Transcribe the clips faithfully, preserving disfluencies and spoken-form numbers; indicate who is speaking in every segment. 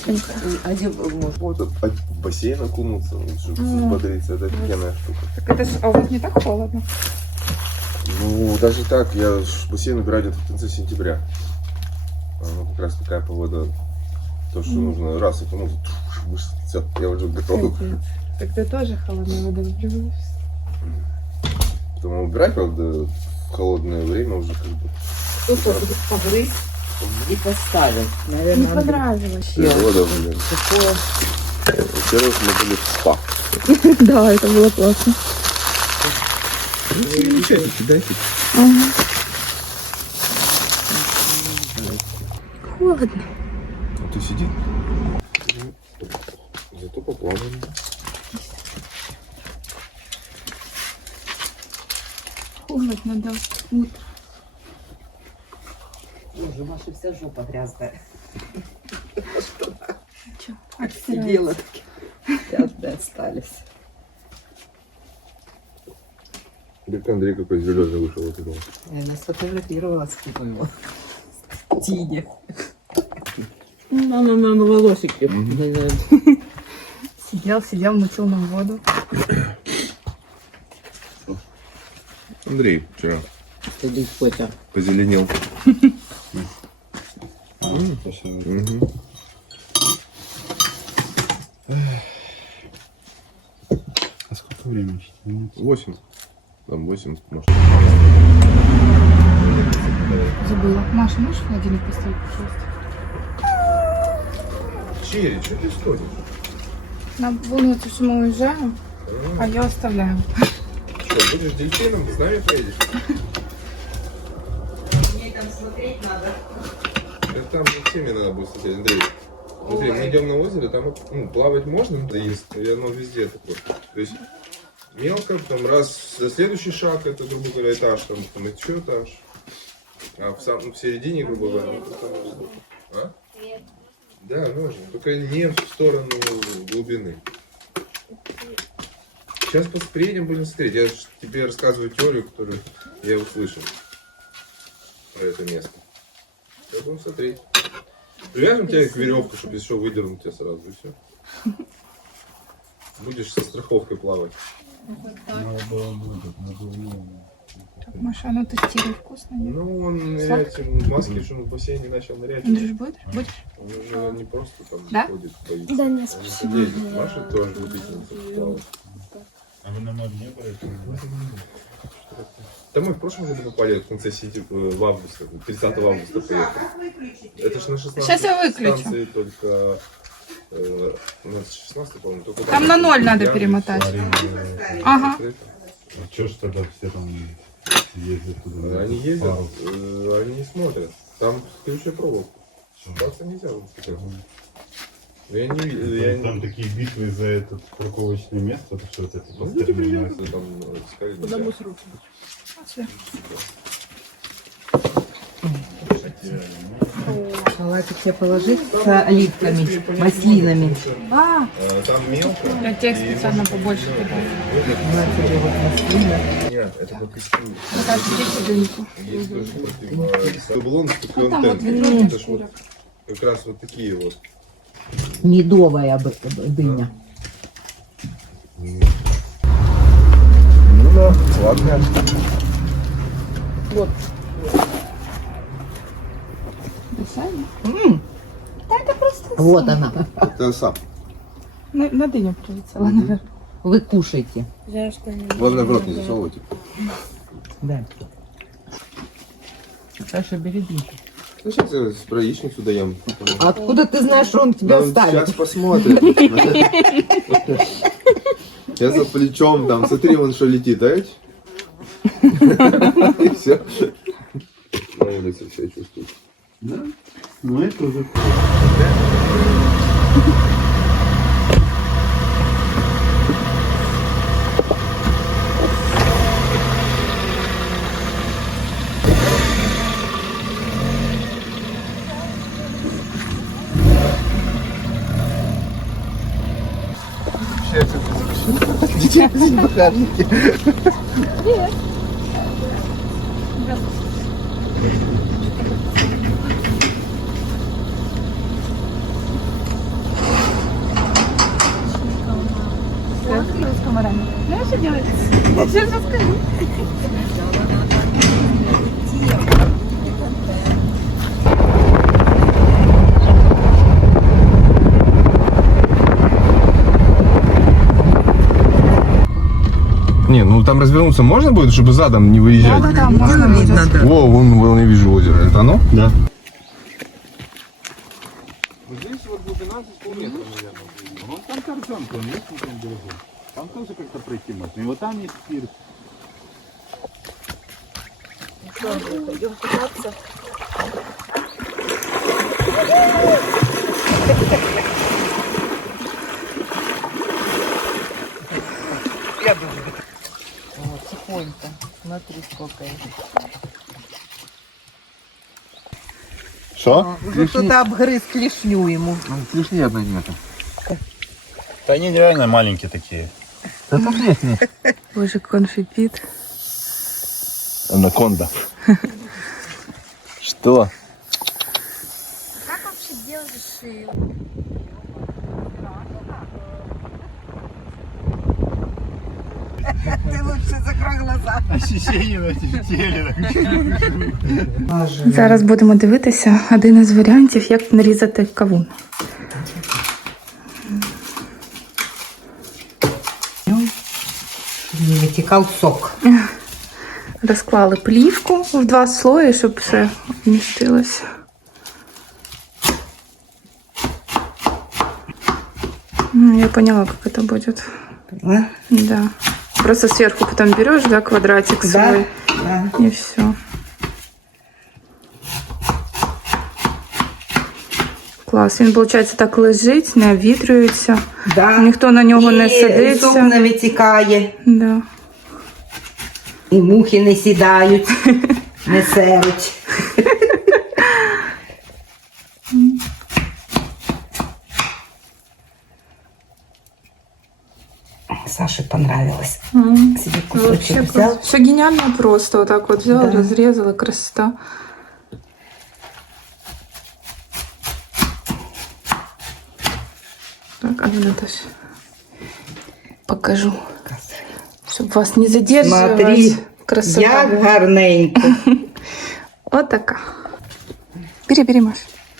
Speaker 1: тепленько.
Speaker 2: А где можно?
Speaker 3: Вот, а в бассейн окунуться, чтобы
Speaker 1: М.
Speaker 3: взбодриться, это офигенная штука.
Speaker 1: Так это ж, а у вас не так холодно?
Speaker 3: Ну, даже так, я ж в бассейн убираю где-то в конце сентября. Ну, как раз такая погода, то, что
Speaker 1: М.
Speaker 3: нужно раз окунуться, все, я уже готов.
Speaker 1: Капец. Так ты тоже холодной водой выбриваешься?
Speaker 3: Потом убирать, правда, в холодное время уже как бы.
Speaker 2: Кто-то будет погрызть и поставить.
Speaker 1: Не
Speaker 2: Наверное, Андрей.
Speaker 1: понравилось.
Speaker 3: Природа, блин.
Speaker 2: Такое.
Speaker 3: Во-первых, мы были в спа.
Speaker 1: Да, это было классно.
Speaker 3: Дайте.
Speaker 1: Ага. Холодно.
Speaker 3: А ты сиди. Зато поплаваем.
Speaker 1: Холодно, да. Утро.
Speaker 2: Боже, Маша вся жопа грязная.
Speaker 1: Че?
Speaker 2: Сидела таки. Пятна остались.
Speaker 3: Как Андрей какой зеленый вышел вот этого.
Speaker 2: Я нас сфотографировала, сколько его. Тине.
Speaker 4: Мама, мама, волосики.
Speaker 1: Сидел, сидел, мутил нам воду.
Speaker 3: Андрей вчера
Speaker 4: Сидит Котя.
Speaker 3: позеленел. Мгм.
Speaker 5: А сколько времени?
Speaker 3: Восемь. Там восемь, может.
Speaker 1: Забыла. Маша, можешь в холодильник поставить, пожалуйста?
Speaker 3: Черри, что ты сходишь?
Speaker 1: Нам волнуется, что мы уезжаем, а я оставляю.
Speaker 3: Что, будешь дельфином, с нами поедешь?
Speaker 2: Мне там смотреть надо.
Speaker 3: Это там за всеми надо будет смотреть, Андрей. Смотри, мы идем на озеро, там ну, плавать можно, да есть, и оно везде такое. То есть мелко, там раз за следующий шаг, это, грубо говоря, этаж, там, там еще этаж. А в, сам, в середине, грубо говоря, ну, там, а? Да, можно, только не в сторону глубины. Сейчас приедем, будем смотреть. Я ж тебе рассказываю теорию, которую я услышал про это место. Сейчас будем смотреть. Привяжем тебя к веревке, чтобы еще выдернуть тебя сразу, и все. Будешь со страховкой плавать.
Speaker 1: Так, Маша, ну тестируй, вкусно, нет?
Speaker 3: Ну, он
Speaker 1: Сладко?
Speaker 3: нырять в маске, что он в бассейне начал нырять.
Speaker 1: Андрюш, будешь? Будешь?
Speaker 3: Он уже не просто там
Speaker 1: Да?
Speaker 3: ходит, боится.
Speaker 6: Да нет,
Speaker 3: Он
Speaker 6: спасибо.
Speaker 3: лезет. Маша тоже любительница плавать.
Speaker 5: А вы на море не были?
Speaker 3: Да мы в прошлом году попали в конце сентября, в августе, тридцатого августа поехали. Это ж на шестнадцатой
Speaker 1: Сейчас я выключу.
Speaker 3: станции только... э, у нас шестнадцатый, по-моему, только...
Speaker 1: Там на ноль надо перемотать. Ага.
Speaker 5: А чё ж тогда все там ездят туда?
Speaker 3: Они ездят,
Speaker 5: Пару.
Speaker 3: э, они не смотрят. Там ключевая проводка. Купаться нельзя. Вот, такая. Но я не видел. Я
Speaker 5: Там
Speaker 3: не...
Speaker 5: такие битвы за это парковочное место, то что вот это
Speaker 3: Ну, люди
Speaker 5: постоянно
Speaker 3: приезжают,
Speaker 5: у нас.
Speaker 3: там э, искали,
Speaker 4: Куда
Speaker 3: нельзя.
Speaker 4: мусор?
Speaker 2: Салатик тебе положить с оливками, маслинами.
Speaker 1: А,
Speaker 3: Э, Там мелко.
Speaker 1: я тех
Speaker 3: и
Speaker 1: специально
Speaker 3: можно-
Speaker 1: побольше кидаю.
Speaker 2: На тебе вот маслины.
Speaker 3: Нет, это по костюму.
Speaker 1: Так, здесь дыньку.
Speaker 3: Есть тоже против... Таблон, такой
Speaker 1: Ну, там вот
Speaker 3: контент.
Speaker 1: ведро
Speaker 3: Это ж вот
Speaker 1: четыре.
Speaker 3: как раз вот такие вот.
Speaker 2: Медовая бы- дыня.
Speaker 3: Ну да, ладно.
Speaker 4: Вот.
Speaker 1: Бросаем?
Speaker 2: М,
Speaker 1: Да это просто...
Speaker 2: Вот она.
Speaker 3: Это сам.
Speaker 1: На, на дыню прилетела, наверное.
Speaker 2: Вы кушайте.
Speaker 6: Жаль, что не
Speaker 3: Главное, в рот не засовывайте.
Speaker 2: Да. Саша, бери дыньку.
Speaker 3: Ну, сейчас я про яичницу даем.
Speaker 2: А откуда ты знаешь, что он тебя
Speaker 3: Ну,
Speaker 2: оставит?
Speaker 3: сейчас посмотрим. Я за плечом там, смотри, вон что летит, да ведь? И все. На улице себя чувствует.
Speaker 5: Да? Ну это уже...
Speaker 3: Детей бухарники.
Speaker 1: делать с комарами? Знаешь, что делать? Сейчас расскажу.
Speaker 3: Не, ну там развернуться можно будет, чтобы задом не выезжать?
Speaker 1: Да, да, можно будет.
Speaker 2: Надо.
Speaker 3: О, вон, вон я вижу озеро. Это оно?
Speaker 5: Да.
Speaker 3: Вот здесь вот глубина полметра, наверное.
Speaker 5: Вон там торцонка, он есть на том берегу. Там тоже как-то пройти можно. И вот там есть пирс.
Speaker 2: Пойдем купаться. Вот, тихонько. Смотри, сколько их.
Speaker 5: Что?
Speaker 2: Уже кто-то обгрыз клешню ему.
Speaker 3: Ну, клешни одной нету.
Speaker 5: Да они реально маленькие такие.
Speaker 3: Да тут нет, нет.
Speaker 1: Боже, конфипит.
Speaker 5: Анаконда. Что?
Speaker 1: Как вообще делать шею?
Speaker 2: Ты лучше закрой глаза.
Speaker 5: Ощущение на теле.
Speaker 1: Зараз будемо дивитися один із варіантів, як нарізати кавун.
Speaker 2: Не витікав сок.
Speaker 1: Розклали плівку в два слої, щоб все вмістилося. Ну, я поняла, как это будет.
Speaker 2: А?
Speaker 1: Да. Просто сверху потом берешь, да, квадратик
Speaker 2: Да,
Speaker 1: свой,
Speaker 2: да.
Speaker 1: и все. Клас. Він, виходить, так лежить, не обвітрюється.
Speaker 2: Да.
Speaker 1: Ніхто на нього не
Speaker 2: І
Speaker 1: сидиться.
Speaker 2: сок не витікає,
Speaker 1: Да.
Speaker 2: і мухи не сідають, не серуть. Саше понравилось.
Speaker 1: М.
Speaker 2: Себе
Speaker 1: Вообще
Speaker 2: кусочек
Speaker 1: класс.
Speaker 2: взял.
Speaker 1: Все гениально просто. Вот так вот взял,
Speaker 2: Да.
Speaker 1: разрезала, красота. Так, а ну, Наташа, покажу, чтобы вас не задерживать.
Speaker 2: Смотри,
Speaker 1: Красота.
Speaker 2: як гарненько.
Speaker 1: Вот такая. Бери, бери, Маш.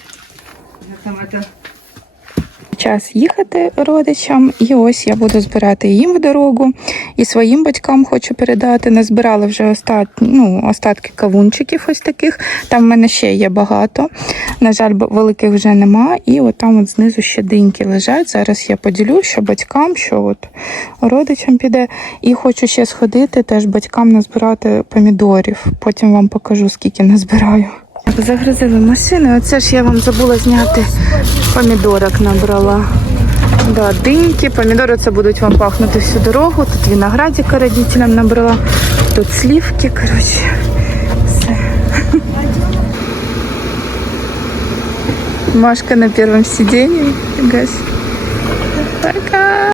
Speaker 1: Час їхати родичам, і ось я буду збирати їм в дорогу, і своїм батькам хочу передати. Назбирали вже остат, ну, остатки кавунчиків ось таких. Там в мене ще є багато. На жаль, великих вже нема. І от там от знизу ще диньки лежать. Зараз я поділю, що батькам, що от родичам піде. І хочу ще сходити теж батькам назбирати помідорів. Потім вам покажу, скільки назбираю. Загрузили машину. Оце ж я вам забула зняти. Помідорок набрала. Да, диньки. Помідори це будуть вам пахнути всю дорогу. Тут виноградика родителям набрала. Тут сливки, коротше. Все. Машка на первом сиденье. Гась. Пока.